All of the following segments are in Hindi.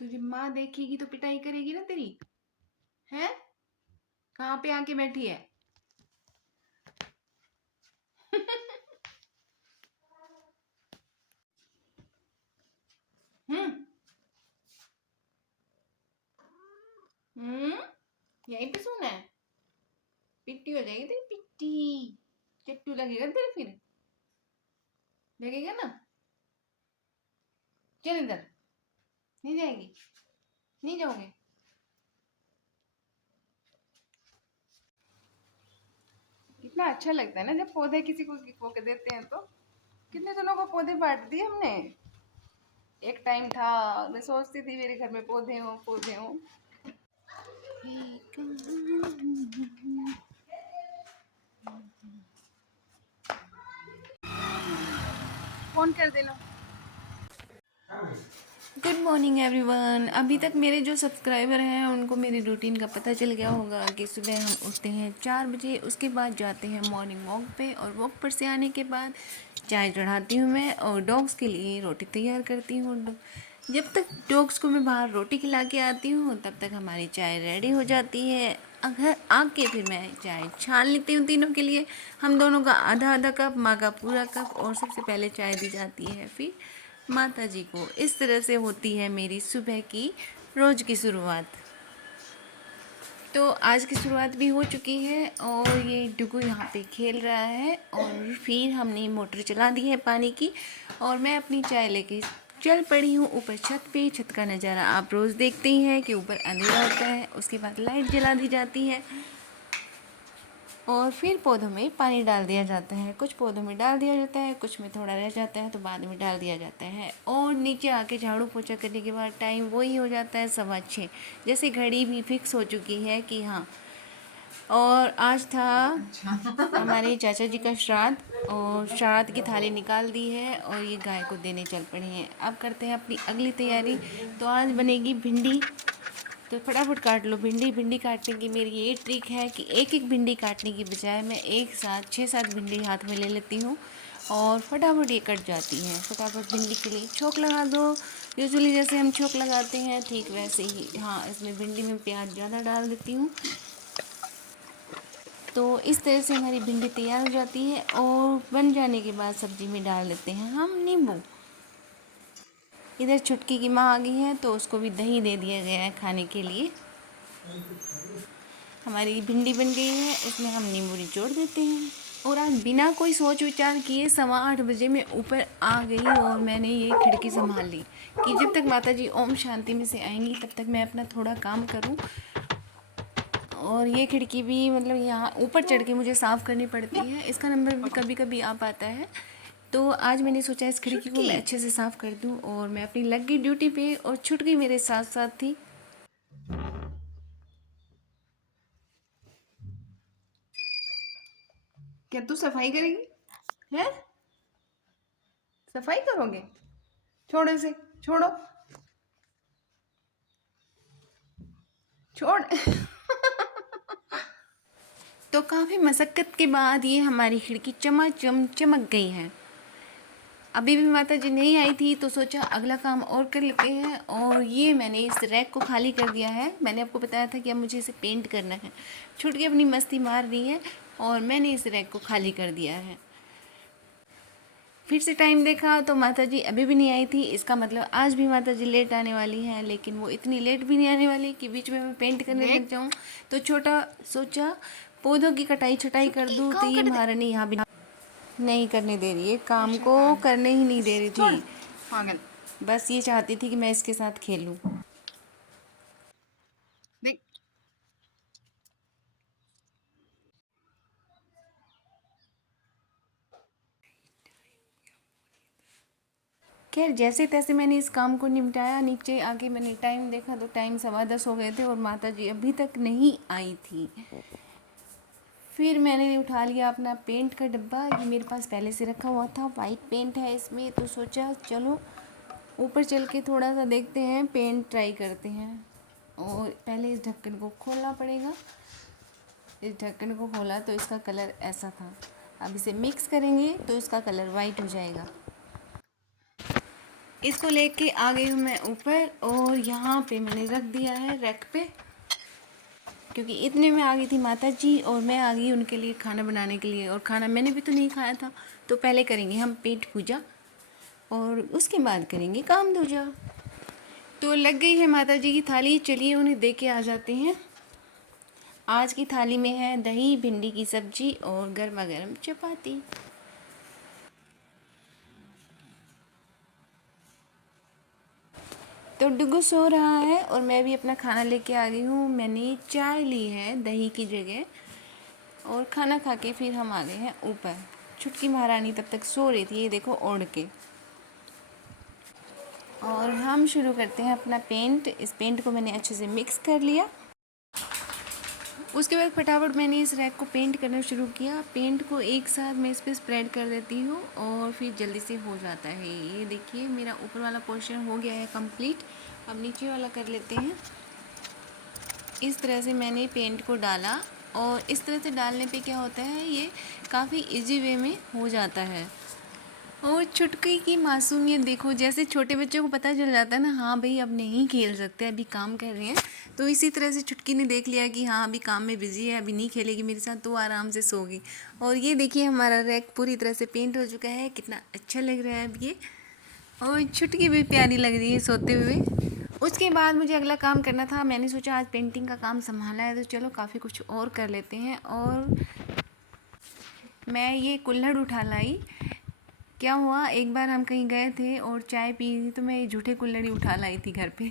तुझे माँ देखेगी तो पिटाई करेगी ना तेरी। है कहाँ पे आके बैठी है? हम्म। हम्म। यहीं पे सोना है? पिट्टी हो जाएगी तेरी पिट्टी। चट्टू लगेगा तेरे फिर। लगेगा ना? चल इधर। नहीं जाएगी? नहीं जाओगे? कितना अच्छा लगता है ना जब पौधे किसी को वो कर देते हैं तो। कितने जनों को पौधे बांट दिए हमने। एक टाइम था मैं सोचती थी मेरे घर में पौधे हों पौधे हों। फोन कर देना। Good morning everyone. अभी तक मेरे जो सब्सक्राइबर हैं उनको मेरी रूटीन का पता चल गया होगा कि सुबह हम उठते हैं 4 बजे, उसके बाद जाते हैं मॉर्निंग वॉक पे, और वॉक पर से आने के बाद चाय चढ़ाती हूँ मैं और डॉग्स के लिए रोटी तैयार करती हूँ। जब तक डॉग्स को मैं बाहर रोटी खिला के आती हूँ तब तक हमारी चाय रेडी हो जाती है। अगर आके फिर मैं चाय छान लेती हूँ तीनों के लिए। हम दोनों का आधा आधा कप, माँ का पूरा कप, और सबसे पहले चाय दी जाती है फिर माता जी को। इस तरह से होती है मेरी सुबह की रोज़ की शुरुआत। तो आज की शुरुआत भी हो चुकी है और ये डुगू यहाँ पे खेल रहा है, और फिर हमने मोटर चला दी है पानी की, और मैं अपनी चाय लेके चल पड़ी हूँ ऊपर छत पे। छत का नज़ारा आप रोज़ देखते ही हैं कि ऊपर अंधेरा होता है, उसके बाद लाइट जला दी जाती है और फिर पौधों में पानी डाल दिया जाता है। कुछ पौधों में डाल दिया जाता है, कुछ में थोड़ा रह जाता है तो बाद में डाल दिया जाता है। और नीचे आके झाड़ू पोछा करने के बाद टाइम वही हो जाता है 6:15। जैसे घड़ी भी फिक्स हो चुकी है कि हाँ। और आज था हमारे चाचा जी का श्राद्ध, और श्राद्ध की थाली निकाल दी है और ये गाय को देने चल पड़े हैं। अब करते हैं अपनी अगली तैयारी। तो आज बनेगी भिंडी, तो फटाफट काट लो भिंडी। भिंडी काटने की मेरी ये ट्रिक है कि एक एक भिंडी काटने की बजाय मैं एक साथ 6-7 भिंडी हाथ में ले लेती हूँ और फटाफट ये कट जाती हैं। फटाफट भिंडी के लिए छोंक लगा दो। यूजुअली जैसे हम छोंक लगाते हैं ठीक वैसे ही। हाँ, इसमें भिंडी में प्याज ज़्यादा डाल देती हूँ। तो इस तरह से हमारी भिंडी तैयार हो जाती है, और बन जाने के बाद सब्ज़ी में डाल देते हैं हम नींबू। इधर छुटकी की माँ आ गई है तो उसको भी दही दे दिया गया है खाने के लिए। हमारी भिंडी बन गई है, इसमें हम नींबू निचोड़ देते हैं। और आज बिना कोई सोच विचार किए 8:15 बजे मैं ऊपर आ गई और मैंने ये खिड़की संभाल ली कि जब तक माता जी ओम शांति में से आएंगी तब तक मैं अपना थोड़ा काम करूं। और ये खिड़की भी मतलब यहाँ ऊपर चढ़ के मुझे साफ़ करनी पड़ती है, इसका नंबर भी कभी कभी आ पाता है। तो आज मैंने सोचा इस खिड़की को मैं अच्छे से साफ़ कर दूं, और मैं अपनी लग गई ड्यूटी पे, और छुटकी मेरे साथ साथ थी। क्या तू सफाई करेगी? है सफाई करोगे? छोड़ो इसे, छोड़ो, छोड़। तो काफ़ी मशक्क़त के बाद ये हमारी खिड़की चमाचम चमक गई है। अभी भी माता जी नहीं आई थी तो सोचा अगला काम और कर लेते हैं, और ये मैंने इस रैक को खाली कर दिया है। मैंने आपको बताया था कि अब मुझे इसे पेंट करना है। छुटकी अपनी मस्ती मार रही है और मैंने इस रैक को खाली कर दिया है। फिर से टाइम देखा तो माता जी अभी भी नहीं आई थी। इसका मतलब आज भी माता जी लेट आने वाली हैं, लेकिन वो इतनी लेट भी नहीं आने वाली कि बीच में मैं पेंट करने लग जाऊँ। तो छोटा सोचा पौधों की कटाई छटाई कर दूँ, तो ये महारानी यहाँ भी नहीं करने दे रही है, काम को करने ही नहीं दे रही थी। बस ये चाहती थी कि मैं इसके साथ खेलूं। देख, खैर जैसे तैसे मैंने इस काम को निपटाया। नीचे आके मैंने टाइम देखा तो टाइम 10:15 हो गए थे और माता जी अभी तक नहीं आई थी। फिर मैंने उठा लिया अपना पेंट का डब्बा। ये मेरे पास पहले से रखा हुआ था, वाइट पेंट है इसमें, तो सोचा चलो ऊपर चल के थोड़ा सा देखते हैं, पेंट ट्राई करते हैं। और पहले इस ढक्कन को खोलना पड़ेगा। इस ढक्कन को खोला तो इसका कलर ऐसा था। अब इसे मिक्स करेंगे तो इसका कलर वाइट हो जाएगा। इसको लेके आ गई हूँ मैं ऊपर और यहाँ पे मैंने रख दिया है रैक पे, क्योंकि इतने में आ गई थी माता जी और मैं आ गई उनके लिए खाना बनाने के लिए। और खाना मैंने भी तो नहीं खाया था, तो पहले करेंगे हम पेट पूजा और उसके बाद करेंगे काम दूजा। तो लग गई है माता जी की थाली, चलिए उन्हें दे के आ जाते हैं। आज की थाली में है दही, भिंडी की सब्जी और गर्मा गर्म चपाती। तो डुगू सो रहा है और मैं भी अपना खाना लेके आ गई हूँ। मैंने चाय ली है दही की जगह और खाना खा के फिर हम आ गए हैं ऊपर। छुटकी महारानी तब तक सो रही थी, ये देखो ओढ़ के। और हम शुरू करते हैं अपना पेंट। इस पेंट को मैंने अच्छे से मिक्स कर लिया। उसके बाद फटाफट मैंने इस रैक को पेंट करना शुरू किया। पेंट को एक साथ मैं इस पर स्प्रेड कर देती हूँ और फिर जल्दी से हो जाता है। ये देखिए मेरा ऊपर वाला पोर्शन हो गया है कंप्लीट। अब नीचे वाला कर लेते हैं। इस तरह से मैंने पेंट को डाला और इस तरह से डालने पे क्या होता है, ये काफ़ी इजी वे में हो जाता है। और छुटकी की मासूमियत देखो, जैसे छोटे बच्चों को पता चल जाता है ना, हाँ भाई अब नहीं खेल सकते, अभी काम कर रहे हैं, तो इसी तरह से छुटकी ने देख लिया कि हाँ अभी काम में बिजी है, अभी नहीं खेलेगी मेरे साथ, तो आराम से सोगी। और ये देखिए हमारा रैक पूरी तरह से पेंट हो चुका है, कितना अच्छा लग रहा है अब ये। और छुटकी भी प्यारी लग रही है सोते हुए। उसके बाद मुझे अगला काम करना था। मैंने सोचा आज पेंटिंग का काम संभाला है तो चलो काफ़ी कुछ और कर लेते हैं। और मैं ये कुल्हड़ उठा लाई। क्या हुआ, एक बार हम कहीं गए थे और चाय पी थी, तो मैं ये झूठे कुल्हड़ ही उठा लाई थी घर पे।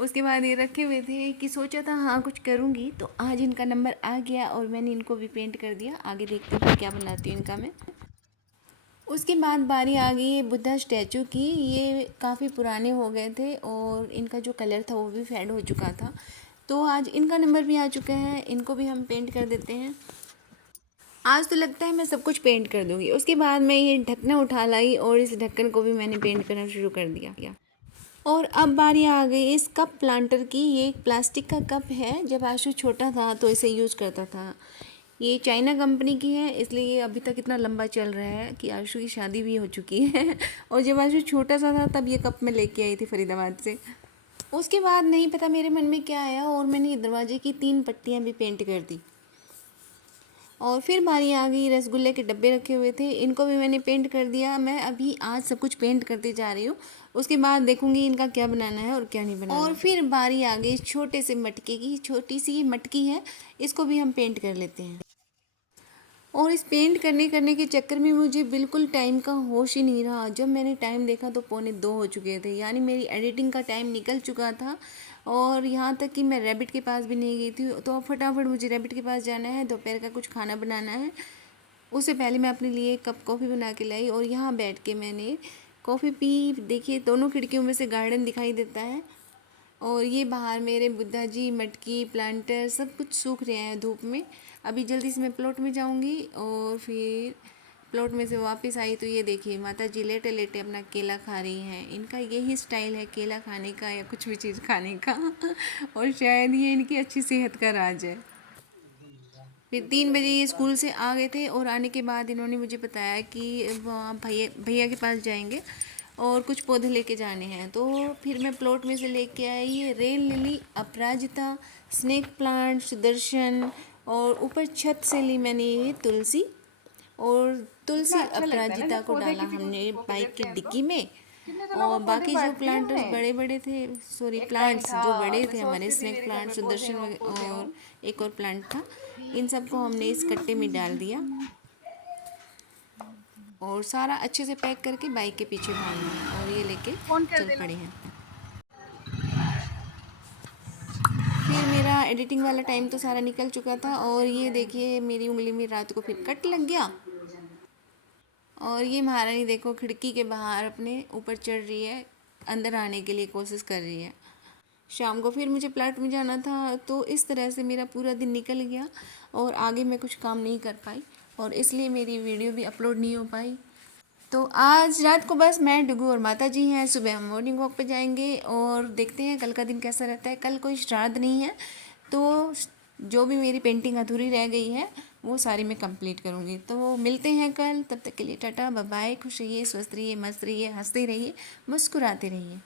उसके बाद ये रखे हुए थे कि सोचा था हाँ कुछ करूँगी, तो आज इनका नंबर आ गया और मैंने इनको भी पेंट कर दिया। आगे देखते हैं क्या बनाती हूँ इनका मैं। उसके बाद बारी आ गई है बुद्धा स्टैचू की। ये काफ़ी पुराने हो गए थे और इनका जो कलर था वो भी फेड हो चुका था, तो आज इनका नंबर भी आ चुका है। इनको भी हम पेंट कर देते हैं। आज तो लगता है मैं सब कुछ पेंट कर दूँगी। उसके बाद मैं ये ढक्कन उठा लाई और इस ढक्कन को भी मैंने पेंट करना शुरू कर दिया। और अब बारी आ गई इस कप प्लांटर की। ये एक प्लास्टिक का कप है। जब आशु छोटा था तो इसे यूज़ करता था। ये चाइना कंपनी की है, इसलिए ये अभी तक इतना लंबा चल रहा है कि आशु की शादी भी हो चुकी है। और जब आशु छोटा सा था तब ये कप मैं लेके आई थी फरीदाबाद से। उसके बाद नहीं पता मेरे मन में क्या आया और मैंने ये दरवाजे की 3 पट्टियाँ भी पेंट कर दी। और फिर बारी आ गई, रसगुल्ले के डब्बे रखे हुए थे, इनको भी मैंने पेंट कर दिया। मैं अभी आज सब कुछ पेंट करते जा रही हूँ। उसके बाद देखूंगी इनका क्या बनाना है और क्या नहीं बनाना। और फिर बारी आ गई छोटे से मटके की। छोटी सी ये मटकी है, इसको भी हम पेंट कर लेते हैं। और इस पेंट करने के चक्कर में मुझे बिल्कुल टाइम का होश ही नहीं रहा। जब मैंने टाइम देखा तो 1:45 हो चुके थे, यानी मेरी एडिटिंग का टाइम निकल चुका था। और यहाँ तक कि मैं रैबिट के पास भी नहीं गई थी। तो अब फटाफट मुझे रैबिट के पास जाना है, दोपहर का कुछ खाना बनाना है। उससे पहले मैं अपने लिए एक कप कॉफ़ी बना के लाई और यहाँ बैठ के मैंने कॉफ़ी पी। देखिए दोनों खिड़कियों में से गार्डन दिखाई देता है। और ये बाहर मेरे बुद्धा जी, मटकी, प्लांटर सब कुछ सूख रहे हैं धूप में। अभी जल्दी से मैं प्लॉट में जाऊंगी और फिर प्लॉट में से वापस आई तो ये देखिए माता जी लेटे लेटे अपना केला खा रही हैं। इनका यही स्टाइल है केला खाने का या कुछ भी चीज़ खाने का। और शायद ये इनकी अच्छी सेहत का राज है। फिर 3 बजे ये स्कूल से आ गए थे और आने के बाद इन्होंने मुझे बताया कि वहाँ भैया भैया के पास जाएंगे और कुछ पौधे लेके जाने हैं। तो फिर मैं प्लॉट में से लेके आई रेन लिली, अपराजिता, स्नेक प्लांट, सुदर्शन। और ऊपर छत से ली मैंने ये तुलसी। और तुलसी अपराजिता को डाला हमने बाइक की डिक्की में। और बाकी जो प्लांटर्स बड़े बड़े थे, सॉरी प्लांट्स जो बड़े थे हमारे, स्नेक प्लांट, सुदर्शन और एक और प्लांट था, इन सबको हमने इस कट्टे में डाल दिया। और सारा अच्छे से पैक करके बाइक के पीछे भागना है और ये लेके चल पड़े हैं। फिर मेरा एडिटिंग वाला टाइम तो सारा निकल चुका था और ये देखिए मेरी उंगली में रात को फिर कट लग गया। और ये महारानी देखो खिड़की के बाहर अपने ऊपर चढ़ रही है, अंदर आने के लिए कोशिश कर रही है। शाम को फिर मुझे प्लाट में जाना था, तो इस तरह से मेरा पूरा दिन निकल गया और आगे मैं कुछ काम नहीं कर पाई और इसलिए मेरी वीडियो भी अपलोड नहीं हो पाई। तो आज रात को बस मैं, डुगू और माता जी हैं। सुबह हम मॉर्निंग वॉक पे जाएंगे और देखते हैं कल का दिन कैसा रहता है। कल कोई श्राद्ध नहीं है, तो जो भी मेरी पेंटिंग अधूरी रह गई है वो सारी मैं कंप्लीट करूँगी। तो मिलते हैं कल, तब तक के लिए टाटा बाय बाय। खुश रहिए, स्वस्थ रहिए, मस्त रहिए, हंसते रहिए, मुस्कुराते रहिए।